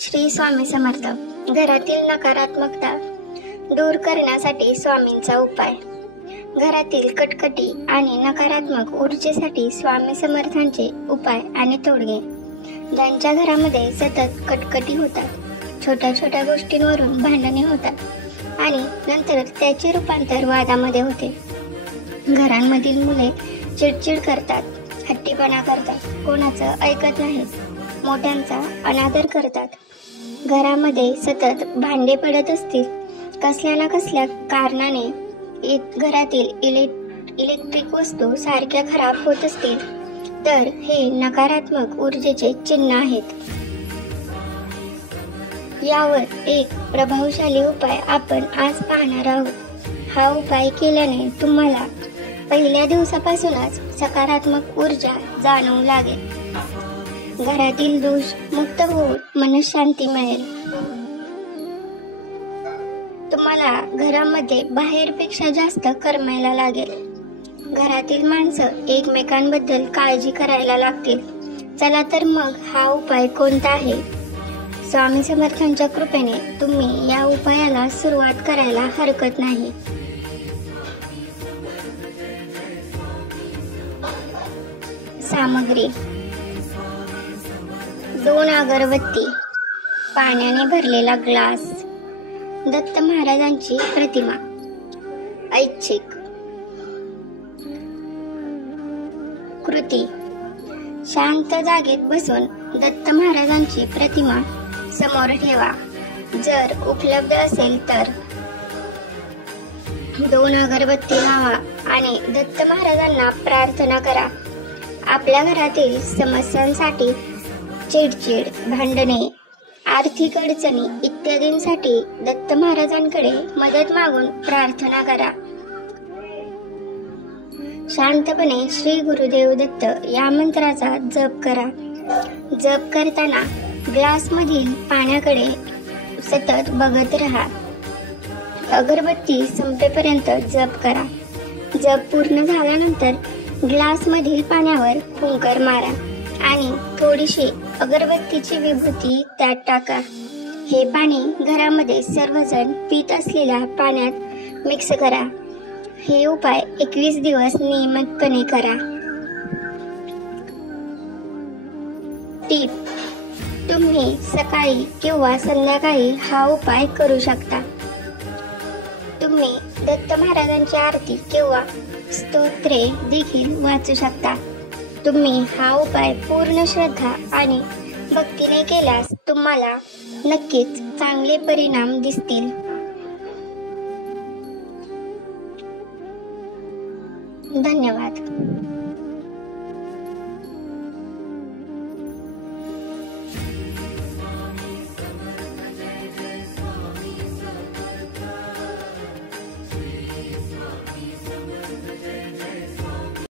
श्री स्वामी समर्थ. घरातील नकारात्मकता दूर करण्यासाठी स्वामींचा उपाय. घरातील कटकटी आणि नकारात्मक ऊर्जेसाठी स्वामी समर्थांचे उपाय आणि तोडगे. ज्यांच्या घरामध्ये सतत कटकटी होतात, छोट्या छोट्या गोष्टींवरून भांडणे होतात आणि नंतर त्याचे रूपांतर वादामध्ये होते. घरांमधील मुले चिडचिड करतात, हट्टीपणा करतात, कोणाचं ऐकत नाहीत, मोठ्यांचा अनादर करतात. घरामध्ये सतत भांडे पडत असतील, कसल्या ना कसल्या कारणाने घरातील इलेक्ट्रिक वस्तू सारख्या खराब होत असतील, तर हे नकारात्मक ऊर्जेचे चिन्ह आहेत. यावर एक प्रभावशाली उपाय आपण आज पाहणार आहोत. हा उपाय केल्याने तुम्हाला पहिल्या दिवसापासूनच सकारात्मक ऊर्जा जाणवू लागेल. घरातील दोष मुक्त होऊन मनशांती मिळेल. तुम्हाला घरामध्ये बाहेरपेक्षा जास्त करमायला लागेल. घरातील माणसं एकमेकांबद्दल काळजी करायला लागतील. चला तर मग हा उपाय कोणता आहे? स्वामी समर्थांच्या कृपेने तुम्ही या उपायाला सुरुवात करायला हरकत नाही. सामग्री: 2 अगरबत्ती, पाण्याने भरलेला ग्लास, दत्त महाराजांची प्रतिमा. ऐच्छिक कृती: शांत जागेत बसून दत्त महाराजांची प्रतिमा समोर ठेवा. जर उपलब्ध असेल तर 2 अगरबत्ती लावा आणि दत्त महाराजांना प्रार्थना करा. आपल्या घरातील समस्यांसाठी, चिडचिड, भांडणे, आर्थिक अडचणी इत्यादींसाठी दत्त महाराजांकडे मदत मागून प्रार्थना करा. शांतपणे श्री गुरुदेव दत्त या मंत्राचा जप करा. जप करताना ग्लास मधील पाण्याकडे सतत बघत राहा. अगरबत्ती संपेपर्यंत जप करा. जप पूर्ण झाल्यानंतर ग्लास मधील पाण्यावर फुंकर मारा आणि थोडीशी अगरबत्तीची विभूती त्यात टाका. हे पाणी घरामध्ये सर्वजण पीत असलेल्या पाण्यात मिक्स करा. हे उपाय 21 दिवस नियमितपणे करा. टीप: तुम्ही सकाळी किंवा संध्याकाळी हा उपाय करू शकता. तुम्ही दत्त महाराजांची आरती किंवा स्तोत्रे देखील वाचू शकता. तुम्ही हा उपाय पूर्ण श्रद्धा आणि भक्तीने केल्यास तुम्हाला नक्कीच चांगले परिणाम दिसतील. धन्यवाद.